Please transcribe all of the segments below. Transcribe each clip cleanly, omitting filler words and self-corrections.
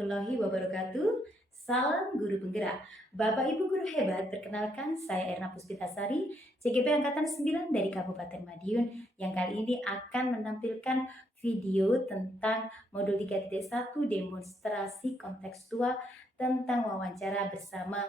warahmatullahi wabarakatuh. Salam guru penggerak. Bapak Ibu guru hebat, perkenalkan saya Erna Puspitasari, CGP Angkatan 9 dari Kabupaten Madiun yang kali ini akan menampilkan video tentang modul 3.1 demonstrasi kontekstual tentang wawancara bersama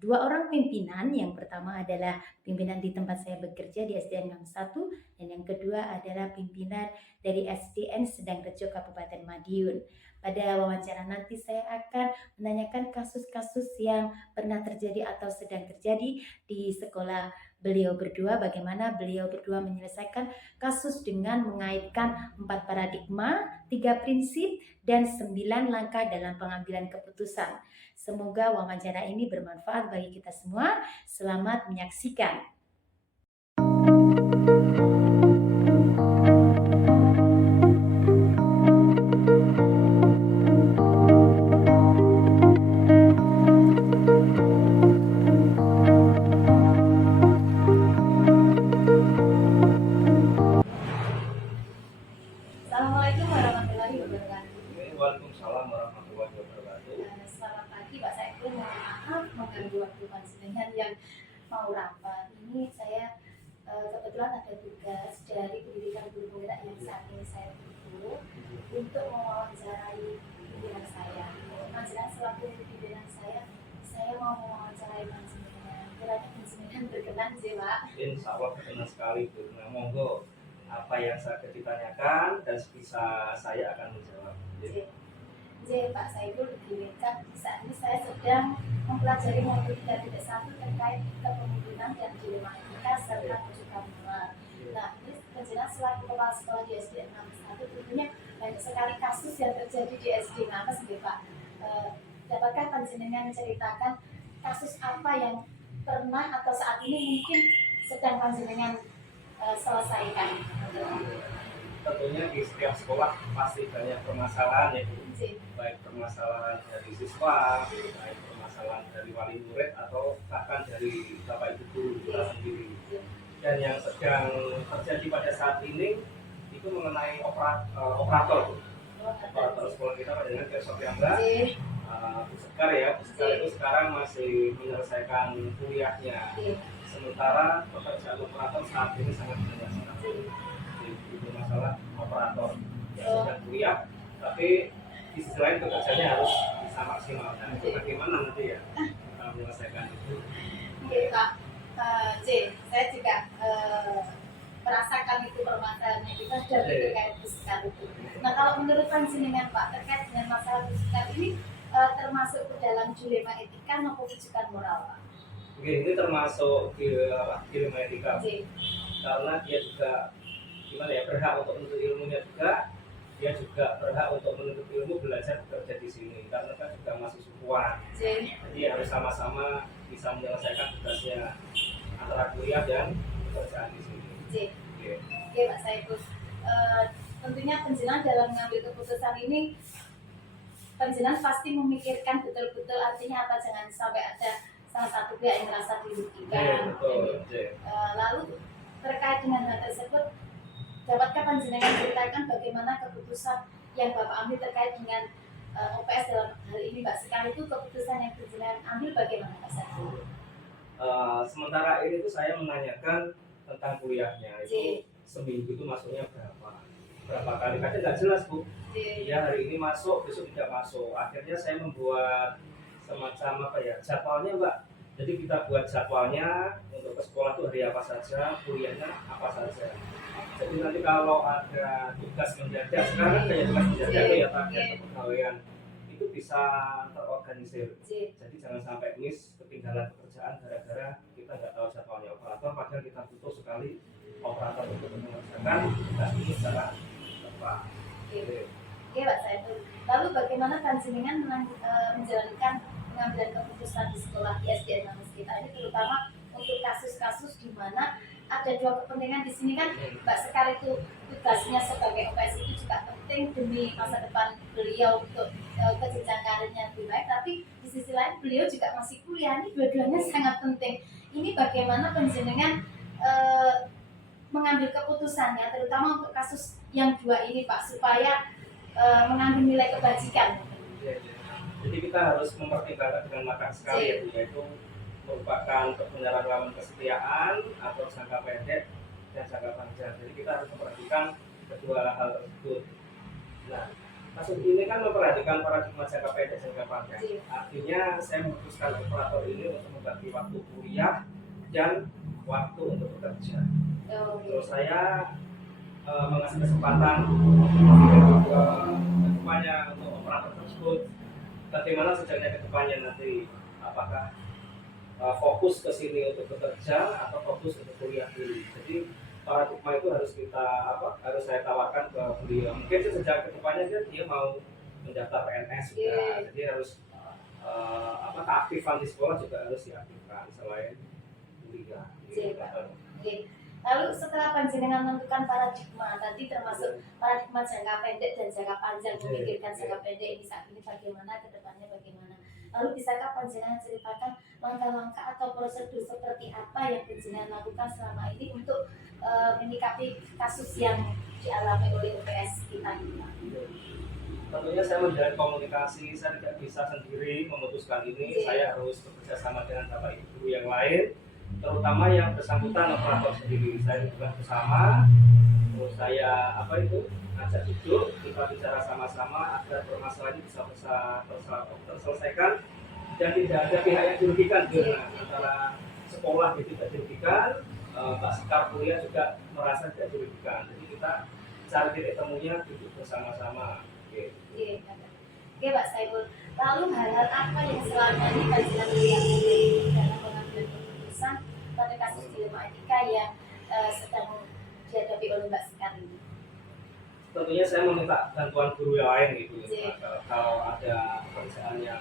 dua orang pimpinan. Yang pertama adalah pimpinan di tempat saya bekerja di SDN 61 dan yang kedua adalah pimpinan dari SDN Sedang Rejo Kabupaten Madiun. Pada wawancara nanti saya akan menanyakan kasus-kasus yang pernah terjadi atau sedang terjadi di sekolah beliau berdua, bagaimana beliau berdua menyelesaikan kasus dengan mengaitkan 4 paradigma, 3 prinsip, dan 9 langkah dalam pengambilan keputusan. Semoga wawancara ini bermanfaat bagi kita semua. Selamat menyaksikan. Assalamualaikum warahmatullahi wabarakatuh. Waalaikumsalam warahmatullahi wabarakatuh. Selamat pagi Pak Saiful, mohon maaf mengganggu waktu panjenengan yang mau rapat. Ini saya kebetulan ada tugas dari pendidikan guru penggerak yang saat ini saya tunggu untuk mewawancarai pimpinan saya. Panjenengan selaku pimpinan saya mau mewawancarai panjenengan. Kiranya panjenengan berkenan sih Pak. Insya Allah berkenan sekali Bu. Nah, monggo apa yang saya ditanyakan dan sebisa saya akan menjawab. Pak Saiful, begini kan saat ini saya sedang mempelajari modul 3.1 terkait kepemimpinan dan dilema etika serta kesukaan moral. Nah, ini penjelas selaku kepala sekolah di SD 61 tentunya banyak sekali kasus yang terjadi di SD Names, Pak. Dapatkah panjenengan menceritakan kasus apa yang pernah atau saat ini mungkin sedang panjenengan selesaikan? Tentunya di setiap sekolah pasti banyak permasalahan ya Bu. Baik permasalahan dari siswa, baik permasalahan dari wali murid atau bahkan dari Bapak Ibu guru kita sendiri. Dan yang sedang terjadi pada saat ini itu mengenai operator Bu. Operator sekolah kita pada dengan besok yang Bu Sekar ya. Bu Sekar itu sekarang masih menyelesaikan kuliahnya. Sementara pekerjaan operator saat ini sangat banyak sekali. Itu masalah operator yang sedang kuliah, tapi di sisi lain pekerjaannya harus bisa maksimal. Dan itu bagaimana nanti ya menyelesaikan itu? Oke Pak, saya juga merasakan itu permasalahannya kita sudah terkait puskar itu. Nah, kalau menurut panjenengan Pak terkait dengan masalah puskar ini termasuk ke dalam dilema etika maupun kejutan moral Pak? Oke, ini termasuk dilema etika, karena dia juga gimana ya, berhak untuk menuntut ilmunya juga, dia juga berhak untuk menuntut ilmu belajar bekerja di sini karena kan juga masih sukuan. Jadi harus sama-sama bisa menyelesaikan tugasnya antara kuliah dan pekerjaan di sini. Oke Pak Saiful, tentunya penjenengan dalam mengambil keputusan ini penjenengan pasti memikirkan betul-betul, artinya apa, jangan sampai ada salah satu pihak yang merasa dirugikan. Lalu terkait dengan hal tersebut, dapatkah panjenengan ceritakan bagaimana keputusan yang Bapak ambil terkait dengan OPS dalam hal ini Pak? Sekarang itu keputusan yang panjenengan ambil bagaimana Pak Saiful? Sementara ini tuh saya menanyakan tentang kuliahnya itu seminggu itu masuknya berapa kali, kadang nggak jelas Bu. Dia hari ini masuk, besok tidak masuk. Akhirnya saya membuat semacam apa ya, jadwalnya Mbak. Jadi kita buat jadwalnya untuk ke sekolah tuh hari apa saja, kuliahnya apa saja. Jadi nanti kalau ada tugas mendadak, sekarang kayak tugas mendadak ya target kepegawaian itu bisa terorganisir. Jadi jangan sampai miss, ketinggalan pekerjaan gara-gara kita nggak tahu jadwalnya operator, padahal kita butuh sekali operator untuk mengerjakan tugas ini secara tepat. Oke Pak Saiful. Lalu bagaimana panjenengan menjalankan pengambilan keputusan di sekolah di SDN Names kita ini, terutama untuk kasus-kasus di mana ada dua kepentingan di sini kan Mbak Sekar itu tugasnya sebagai OPS itu juga penting demi masa depan beliau untuk ke jenjang karirnya lebih baik, tapi di sisi lain beliau juga masih kuliah, ini dua-duanya sangat penting. Ini bagaimana panjenengan mengambil keputusannya terutama untuk kasus yang dua ini Pak, supaya mengambil nilai kebajikan? Jadi kita harus mempertimbangkan dengan matang sekali, yaitu merupakan kebenaran lawan kesetiaan atau jangka pendek dan jangka panjang. Jadi kita harus memperhatikan kedua hal tersebut. Nah, kasus ini kan memperhatikan paradigma jangka pendek dan jangka panjang. Artinya saya memutuskan operator ini untuk membagi waktu kuliah dan waktu untuk bekerja. Terus saya mengasih kesempatan ke kedepannya untuk operator tersebut, bagaimana sejarahnya ke depannya nanti, apakah fokus ke sini untuk bekerja atau fokus untuk kuliah dulu. Jadi paradigma itu harus harus saya tawarkan ke beliau. Mungkin sejak ke depannya dia mau mendaftar PNS juga, jadi harus keaktifan di sekolah juga harus diaktifkan selain kuliah. Lalu setelah panjenengan menentukan paradigma tadi termasuk paradigma jangka pendek dan jangka panjang, memikirkan jangka pendek ini saat ini bagaimana, ke depannya bagaimana. Lalu bisakah panjenengan ceritakan langkah-langkah atau prosedur seperti apa yang panjenengan lakukan selama ini untuk menyikapi kasus yang dialami oleh UPS kita ini? Tentunya saya menjalin komunikasi, saya tidak bisa sendiri memutuskan ini, saya harus bekerja sama dengan Bapak Ibu guru yang lain, terutama yang bersangkutan operator sendiri. Saya juga bersama, terus saya ajak duduk, kita bicara sama-sama agar permasalahan ini bisa terselesaikan dan tidak ada pihak yang dirugikan. Antara sekolah itu tidak dirugikan, Pak Sekar kuliah juga merasa tidak dirugikan. Jadi kita cari titik temunya, duduk bersama-sama. Oke Pak Saiful, lalu hal-hal apa yang selama ini panjenengan lihat dalam pengambilan keputusan pada kasus dilema etika yang sedang dihadapi oleh Mbak Sekar ini? Tentunya saya meminta bantuan guru yang lain gitu. Kalau ada pekerjaan yang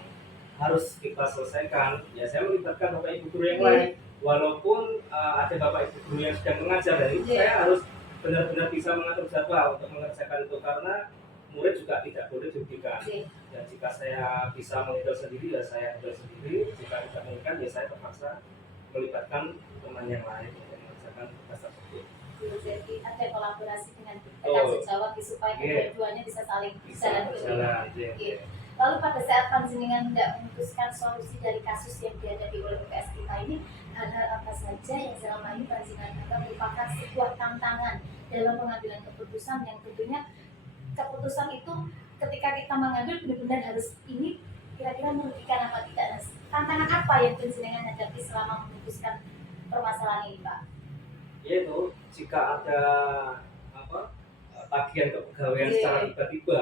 harus kita selesaikan, ya saya melibatkan Bapak Ibu guru yang lain. Walaupun ada Bapak Ibu guru yang sedang mengajar, dan itu saya harus benar-benar bisa mengatur jadwal untuk mengerjakan itu, karena murid juga tidak boleh dirugikan. Dan jika saya bisa menghandle sendiri, ya saya handle sendiri. Jika tidak mungkin, ya saya terpaksa melibatkan teman yang lain untuk mengerjakan tugas tersebut. Jadi ada kolaborasi dengan rekan sejawat supaya kedua-duanya bisa saling berjalan. Lalu pada saat panjenengan tidak memutuskan solusi dari kasus yang dihadapi oleh UPS kita ini, hal-hal apa saja yang selama ini panjenengan anggap merupakan sebuah tantangan dalam pengambilan keputusan, yang tentunya keputusan itu ketika kita mengambil benar-benar harus ini kira-kira merugikan apa tidak. Nah, tantangan apa yang panjenengan hadapi selama memutuskan permasalahan ini, Pak? Yaitu jika ada tagihan kepegawaian secara tiba-tiba,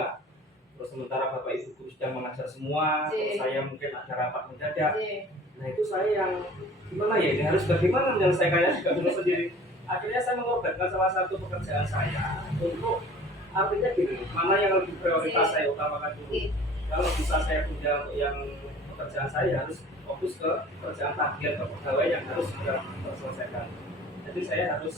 terus sementara Bapak Ibu guru sedang mengajar semua, terus saya mungkin ada rapat mendadak. Nah itu saya yang gimana ya, ini harus bagaimana menyelesaikannya juga bingung sendiri. Akhirnya saya mengorbankan salah satu pekerjaan saya untuk, artinya gini, mana yang lebih prioritas saya utamakan dulu. Kalau bisa saya tunda untuk yang pekerjaan saya, harus fokus ke pekerjaan tagihan kepegawaian yang harus segera terselesaikan. Jadi saya harus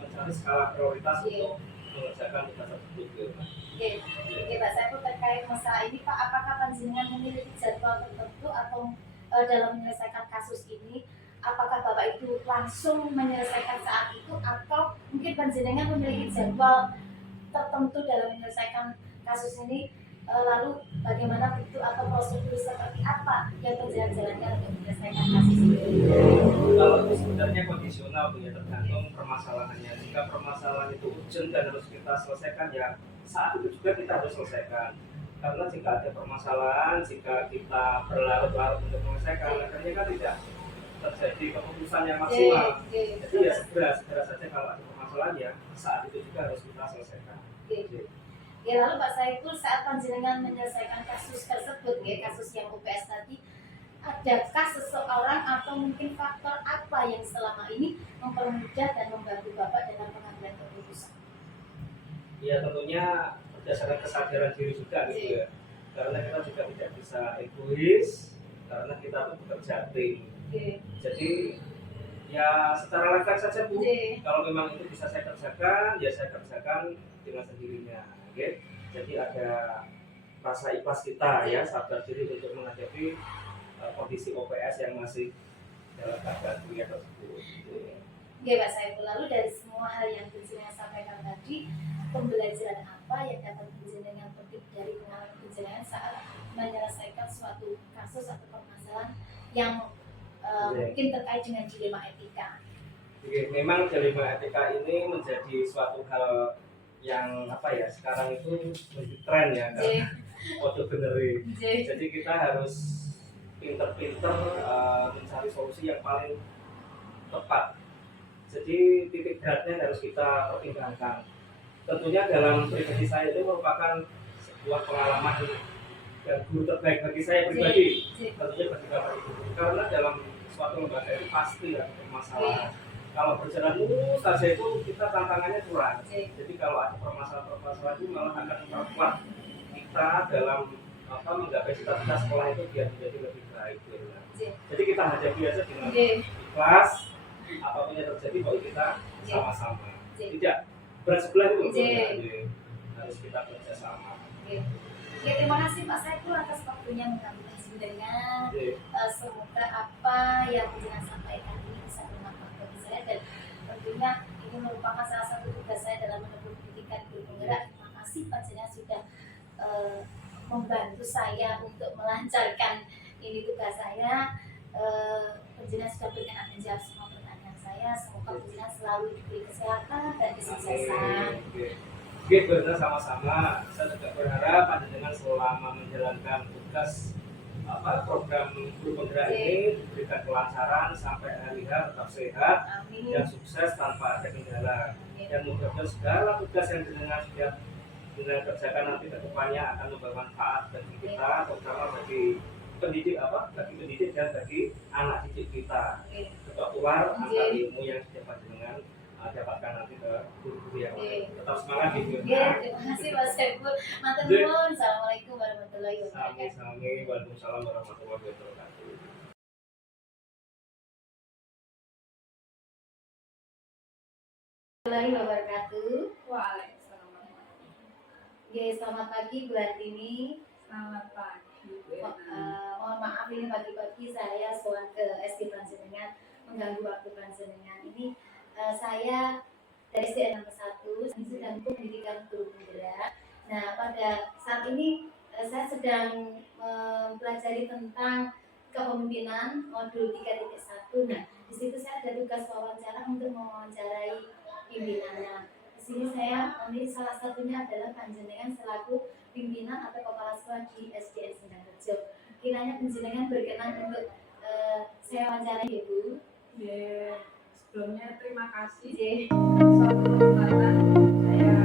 mencari skala prioritas untuk mengerjakan tugas tersebut. Oke, Pak Saiful, terkait masalah ini Pak, apakah panjenengan memiliki jadwal tertentu atau dalam menyelesaikan kasus ini, apakah Bapak itu langsung menyelesaikan saat itu, atau mungkin panjenengan memiliki jadwal tertentu dalam menyelesaikan kasus ini, lalu bagaimana bentuk atau prosedur seperti apa yang panjenengan jalankan untuk menyelesaikan kasus ini? Kalau itu sebenarnya kondisional, ya tergantung permasalahannya. Jika permasalahan itu urgent dan harus kita selesaikan, ya saat itu juga kita harus selesaikan. Karena jika ada permasalahan, jika kita berlarut-larut untuk menyelesaikan, akhirnya kan tidak terjadi keputusan yang maksimal. Jadi ya segera saja kalau ada permasalahan, ya saat itu juga harus kita selesaikan. Ya, lalu Pak Saiful, saat panjenengan menyelesaikan kasus tersebut, ya kasus yang UPS tadi, adakah seseorang atau mungkin faktor apa yang selama ini mempermudah dan membantu Bapak dalam pengambilan keputusan? Ya tentunya berdasarkan kesadaran diri juga gitu ya. Karena kita juga tidak bisa egois, karena kita tuh bekerja tim. Jadi ya secara refleks saja Bu, kalau memang itu bisa saya kerjakan, ya saya kerjakan dengan sendirinya. Jadi ada rasa ikhlas kita, ya sadar diri untuk menghadapi kondisi OPS yang masih dalam keadaan kuliah tersebut. Oke Pak Saiful, lalu dari semua hal yang panjenengan sampaikan tadi, pembelajaran apa yang dapat panjenengan petik dari pengalaman panjenengan saat menyelesaikan suatu kasus atau permasalahan yang Oke. mungkin terkait dengan dilema etika. Oke, memang dilema etika ini menjadi suatu hal yang apa ya, sekarang itu menjadi tren ya kan, J, foto benerin. J, Jadi kita harus pinter-pinter mencari solusi yang paling tepat. Jadi titik beratnya harus kita pertimbangkan. Tentunya dalam pribadi saya itu merupakan sebuah pengalaman dan guru terbaik bagi saya pribadi. J, Tentunya bagi Bapak Ibu. Karena dalam suatu lembaga itu pasti ada permasalahan. Kalau berjalan lurus saja itu kita tantangannya kurang. Jadi kalau ada permasalahan itu malah akan memperkuat kita dalam menggapai cita-cita sekolah itu biar menjadi lebih baik. Jadi kita hadapi aja dengan ikhlas, apapun yang terjadi bahwa kita sama-sama. Tidak berat sebelah itu harus kita kerja sama. Ya, terima kasih Pak Saiful atas waktunya menggabungkan dengan semoga apa yang Jenengan sampaikan ini bisa bermanfaat bagi saya, dan tentunya ini merupakan salah satu tugas saya dalam menempuh pendidikan guru penggerak. Terima kasih Pak Jenengan sudah membantu saya untuk melancarkan ini tugas saya. Jenengan sudah berkenan menjawab semua pertanyaan saya. Semoga Jenengan selalu diberi kesehatan dan kesuksesan. Oke, benar, sama-sama. Saya juga berharap panjenengan selama menjalankan tugas program guru penggerak ini diberikan kelancaran sampai hari H tetap sehat dan sukses tanpa ada kendala. Dan mudah-mudahan segala tugas yang jenengan sudah jenengan kerjakan nanti ke depannya akan membawa manfaat bagi kita, terutama bagi pendidik dan bagi anak didik kita. Tetap keluar angka ilmu yang dapat jenengan dapatkan nanti ke guru-guru yang lain. Tetap semangat gitu. Terima kasih Mas Saiful. Matur nuwun. Assalamualaikum warahmatullahi wabarakatuh. Sami-sami. Waalaikumsalam warahmatullahi wabarakatuh. Warahmatullahi wabarakatuh. Waalaikumsalam. Selamat pagi Bu Hartini. Selamat pagi. Mohon maaf ini pagi-pagi saya soal ke SD Panjenengan mengganggu waktu Panjenengan. Ini saya dari SD 61 sedang pendidikan guru penggerak. Nah, pada saat ini saya sedang mempelajari tentang kepemimpinan modul 3.1. Nah, di situ saya ada tugas wawancara untuk mewawancarai pimpinannya. Di sini ini salah satunya adalah Panjenengan selaku pimpinan atau kepala sekolah di SDN Sendangrejo. Kiranya Panjenengan berkenan untuk saya wawancarai, Ibu. Sebelumnya terima kasih J. suatu kesempatan saya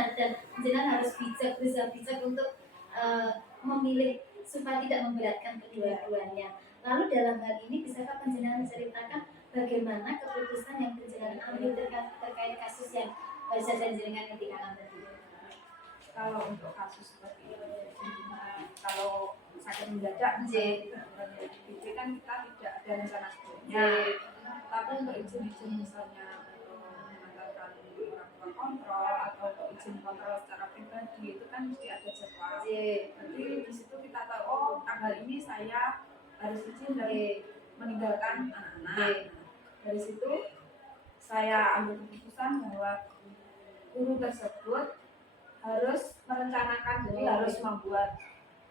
benar, dan jenengan harus bijak, berusaha bijak untuk memilih supaya tidak memberatkan kedua-duanya. Lalu dalam hal ini bisakah panjenengan menceritakan bagaimana keputusan yang panjenengan ambil terkait kasus yang baru saja jenengan ketinggalan tadi? Kalau untuk kasus seperti ini, kalau sakit mendadak, itu kan kita tidak ada rencana sebelumnya. Tapi untuk izin-izin misalnya untuk mengantarkan orang tua kontrol atau untuk izin kontrol secara pribadi itu kan mesti ada jadwal. Jadi di situ kita tahu, oh tanggal ini saya harus izin dan meninggalkan anak-anak. Dari situ saya ambil keputusan bahwa guru tersebut harus merencanakan, jadi harus membuat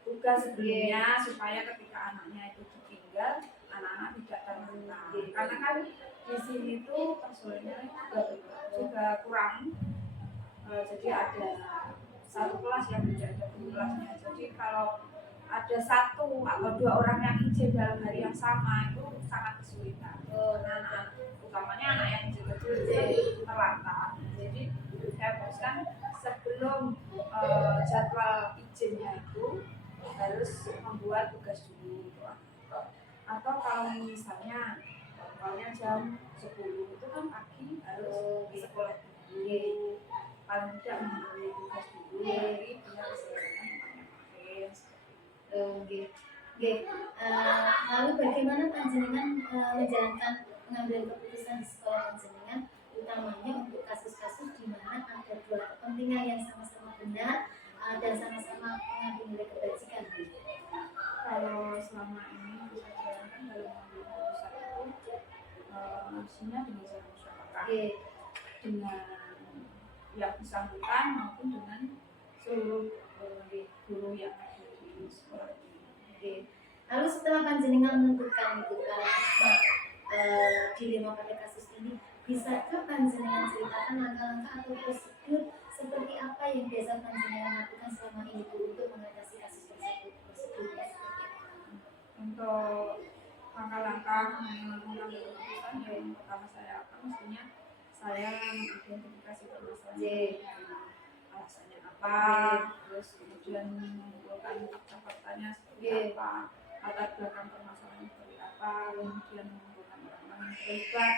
tugas sebelumnya supaya ketika anaknya itu ditinggal, anak-anak tidak terlantar. Karena kan di sini tuh personilnya juga kurang, jadi ada satu kelas yang tidak ada guru kelasnya. Jadi kalau ada satu atau dua orang yang izin dalam hari yang sama itu sangat kesulitan. Anak-anak, utamanya anak yang kecil-kecil terlantar. Jadi saya putuskan sebelum jadwal izinnya itu harus membuat tugas dulu. Atau kalau misalnya jam 10 itu kan pagi harus di sekolah dulu, paling tidak membuat tugas dulu, jadi biar keselesaian Lalu bagaimana panjenengan menjalankan pengambilan keputusan di sekolah panjenengan, utamanya untuk kasus-kasus di mana ada dua kepentingan yang sama-sama benar dan sama-sama mengambil nilai kebajikan? Kalau selama ini bisa jalankan dalam mengambil keputusan itu harusnya dengan cara musyawarah dengan yang bersangkutan maupun dengan seluruh guru yang ada di sekolah ini. Lalu setelah panjenengan menentukan itu dilema pada kasus ini, bisakah panjenengan ceritakan langkah-langkah atau prosedur seperti apa yang biasa panjenengan lakukan selama ini untuk mengatasi kasus tersebut? Prosedurnya seperti apa? Untuk langkah-langkah mengambil keputusan, yang pertama saya akan mestinya saya mengidentifikasi permasalahan, alasannya apa, terus kemudian mengumpulkan fakta-faktanya seperti apa, latar belakang permasalahan seperti apa, kemudian mengumpulkan orang-orang yang terlibat,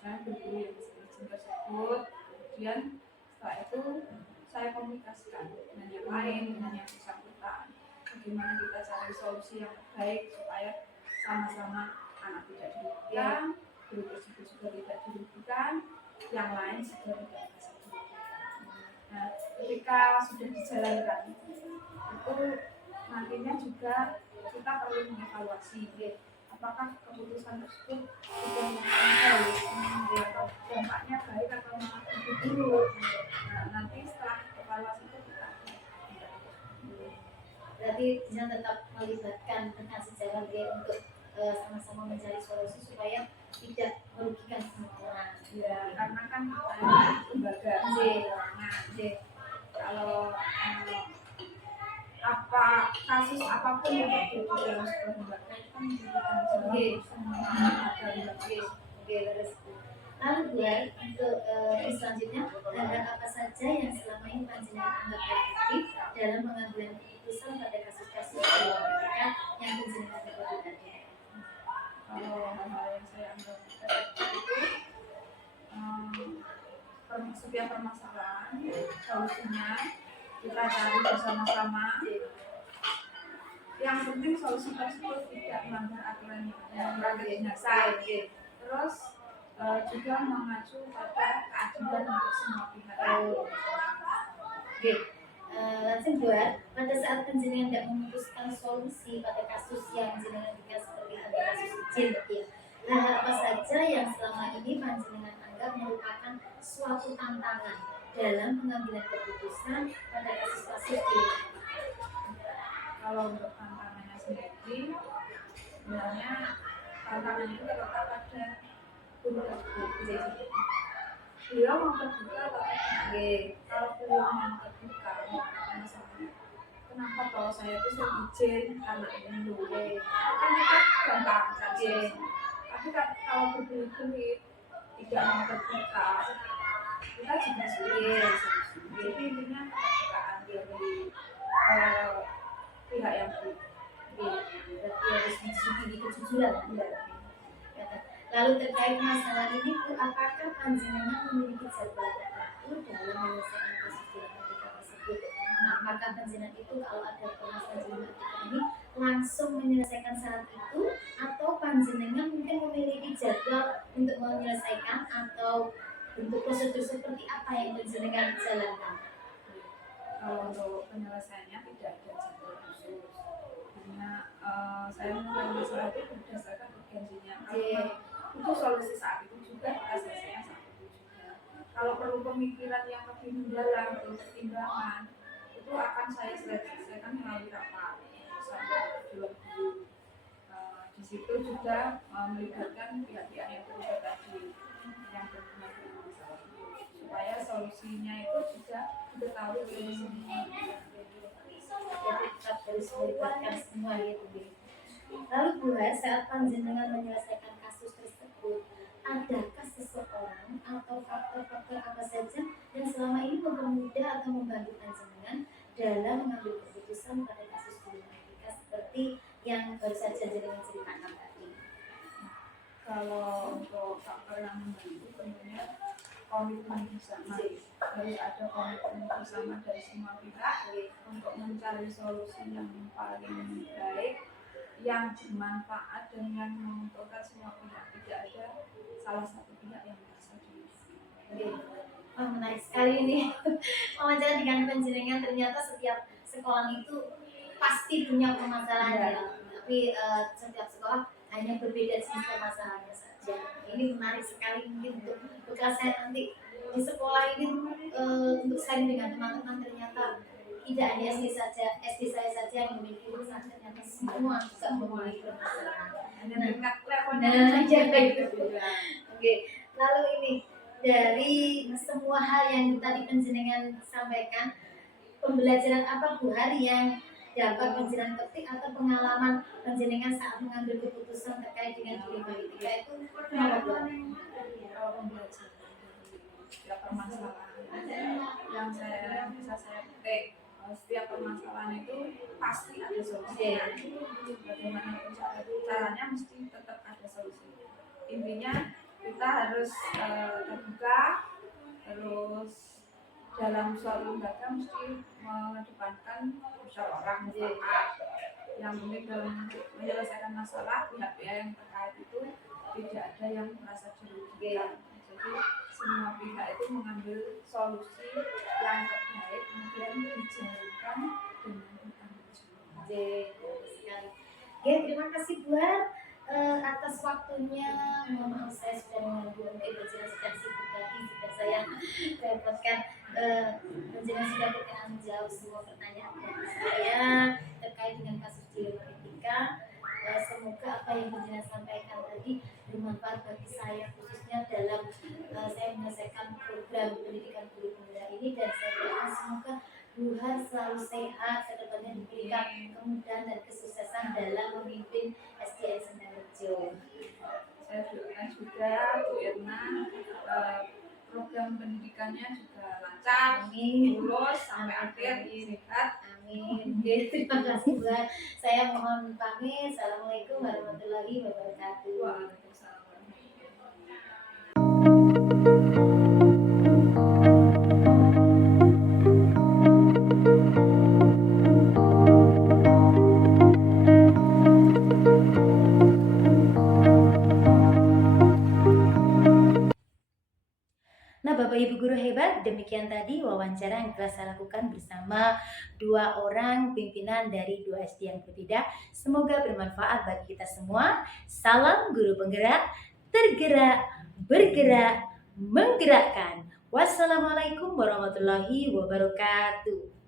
saya berguru yang izin tersebut, kemudian setelah itu saya komunikasikan dengan yang lain, dengan yang bersangkutan, bagaimana kita cari solusi yang baik supaya sama-sama anak tidak dirugikan, guru tersebut juga tidak dirugikan, yang lain juga tidak merasa dirugikan. Nah, ketika sudah dijalankan itu nantinya juga kita perlu mengevaluasi apakah keputusan tersebut sudah baik atau dampaknya baik atau malah lebih buruk. Nah, nanti setelah evaluasi itu kita berarti jangan tetap melibatkan rekan sejawat untuk sama-sama mencari solusi supaya tidak merugikan semua orang. Ya, karena kan lembaga kalau apa kasus apapun yang terjadi dalam sebuah lembaga itu kan menjadi tanggung jawab semua lembaga. Lalu buat untuk selanjutnya, hal apa saja yang selama ini panjenengan anggap efektif dalam pengambilan keputusan pada kasus-kasus yang panjenengan dapat tadi? Kalau hal-hal yang saya anggap efektif itu setiap permasalahan solusinya kita cari bersama-sama. Yang penting solusi tersebut tidak melanggar aturan yang dasar. Terus juga mengacu pada keadilan untuk semua pihak. Langsung buat pada saat panjenengan tidak memutuskan solusi pada kasus yang panjenengan juga seperti ada kasus izin, ya. Hal apa saja yang selama ini panjenengan anggap merupakan suatu tantangan dalam pengambilan keputusan pada kasus-kasus ini? Kalau untuk tantangannya sendiri, sebenarnya tantangan itu terletak pada guru tersebut. Beliau mau terbuka atau tidak? Kalau beliau mau terbuka, masalahnya kenapa kalau saya itu izin anak ini dulu? Kan kita gampang cari. Tapi kalau berbelit-belit tidak mau terbuka, kita juga sulit. Jadi intinya kejujuran. Lalu terkait masalah ini Bu, apakah panjenengan memiliki jadwal tertentu dalam menyelesaikan kasus dilematika tersebut? Nah, apakah panjenengan itu kalau ada permasalahan dilematika ini langsung menyelesaikan saat itu, atau panjenengan mungkin memiliki jadwal untuk menyelesaikan, atau bentuk prosedur seperti apa yang panjenengan jalankan? Kalau untuk penyelesaiannya tidak ada jadwal khusus, karena saya mulai masalah itu berdasarkan urgensinya. Itu solusi saat itu juga, kita selesaikan saat itu juga. Kalau perlu pemikiran yang lebih mendalam, perlu pertimbangan, itu akan saya selesaikan melalui rapat bersama dua guru. Di situ juga melibatkan pihak-pihak yang terlibat tadi, yang berhubungan dengan masalah itu, supaya solusinya itu juga diketahui oleh semua. Jadi tetap harus melibatkan semua ya Bu. Lalu Bu, saat panjenengan menyelesaikan kasus tersebut, adakah seseorang atau faktor-faktor apa saja yang selama ini mempermudah atau membantu panjenengan dalam mengambil keputusan pada kasus dilematika seperti yang baru saja jenengan ceritakan tadi? Kalau untuk faktor yang membantu tentunya komitmen bersama, harus ada komitmen bersama dari semua pihak untuk mencari solusi yang paling baik, yang bermanfaat dan yang menguntungkan semua pihak. Tidak ada salah satu pihak yang merasa dirugikan. Oh, menarik sekali ini. Wawancara dengan panjenengan, ternyata setiap sekolah itu pasti punya permasalahan, tapi setiap sekolah hanya berbeda jenis permasalahannya saja. Ini menarik sekali, mungkin untuk bekal saya nanti di sekolah ini, untuk sharing dengan teman-teman. Ternyata tidak hanya SD saya saja yang memiliki urusan, ternyata semua juga memiliki permasalahan. Oke, lalu ini dari semua hal yang tadi panjenengan sampaikan, pembelajaran apa Bu Hari yang dapat panjenengan petik atau pengalaman panjenengan saat mengambil keputusan terkait dengan dilematika itu apa Bu? Pembelajaran dari setiap permasalahan yang bisa saya petik, setiap permasalahan itu pasti ada solusinya. Bagaimanapun caranya mesti tetap ada solusi. Intinya kita harus terbuka, terus dalam suatu lembaga mesti mengedepankan musyawarah mufakat. Yang penting dalam menyelesaikan masalah, pihak-pihak yang terkait itu tidak ada yang merasa dirugikan. Jadi semua pihak itu mengambil solusi yang terbaik, kemudian dijalankan dengan bertanggung jawab. Oke, terima kasih Bu atas waktunya. Mohon maaf saya sudah mengganggu, mungkin panjenengan sedang sibuk tadi, sudah saya repotkan. Panjenengan sudah berkenan menjawab semua pertanyaan dari saya terkait dengan kasus dilematika. Semoga apa yang panjenengan sampaikan tadi bermanfaat bagi saya, khususnya dalam saya menyelesaikan program pendidikan guru penggerak ini, dan saya doakan semoga Bu Har selalu sehat, kedepannya diberikan kemudahan dan kesuksesan dalam memimpin SDN Sendarejo. Saya doakan juga Bu Irna program pendidikannya juga lancar, lulus sampai akhir, sehat. Amin. Terima kasih Bu Har. Saya mohon pamit. Assalamualaikum warahmatullahi wabarakatuh. Waalaikumsalam warahmatullahi wabarakatuh. Nah, Bapak Ibu guru hebat, demikian tadi wawancara yang telah saya lakukan bersama dua orang pimpinan dari dua SD yang berbeda. Semoga bermanfaat bagi kita semua. Salam guru penggerak, tergerak, bergerak, menggerakkan. Wassalamualaikum warahmatullahi wabarakatuh.